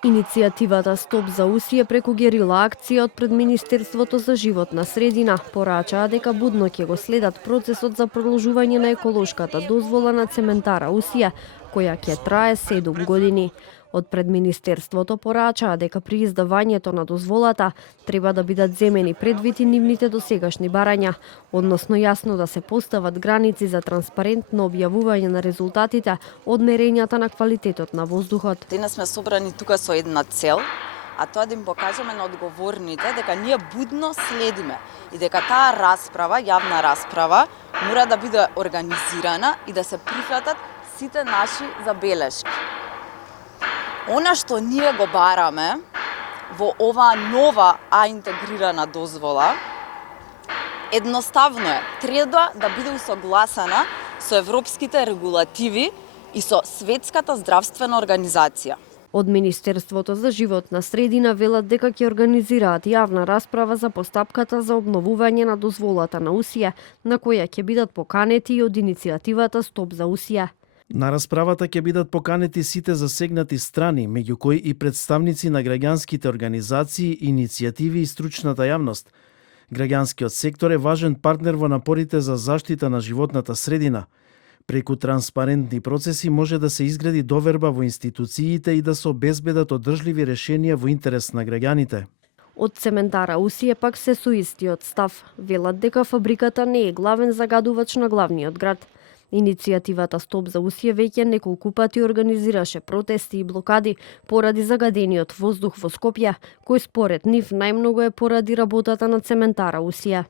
Иницијативата Стоп за усие преку герила акција од пред Министерството за животна средина порачаа дека будно ќе го следат процесот за продолжување на еколошката дозвола на цементара Усија, која ќе трае 7 години. Од пред Министерството порачаа дека при издавањето на дозволата треба да бидат земени предвид и нивните досегашни барања, односно јасно да се постават граници за транспарентно објавување на резултатите од мерењата на квалитетот на воздухот. Денес сме собрани тука со една цел, а тоа да им покажеме на одговорните дека ние будно следиме и дека таа расправа, јавна расправа, мора да биде организирана и да се прифатат сите наши забелешки. Она што ние го бараме во оваа нова интегрирана дозвола, едноставно треба да биде усогласена со европските регулативи и со Светската здравствена организација. Од Министерството за животна средина велат дека ќе организираат јавна расправа за постапката за обновување на дозволата на Усија, на која ќе бидат поканети и од иницијативата Стоп за Усија. На расправата ќе бидат поканети сите засегнати страни, меѓу кои и представници на граѓанските организации, иницијативи и стручната јавност. Граѓанскиот сектор е важен партнер во напорите за заштита на животната средина. Преку транспарентни процеси може да се изгради доверба во институциите и да се обезбедат одржливи решенија во интерес на граѓаните. Од цементара Усија пак се со истиот став. Велат дека фабриката не е главен загадувач на главниот град. Иницијативата Стоп за Усија веќе неколку пати организираше протести и блокади поради загадениот воздух во Скопје, кој според нив најмногу е поради работата на цементара Усија.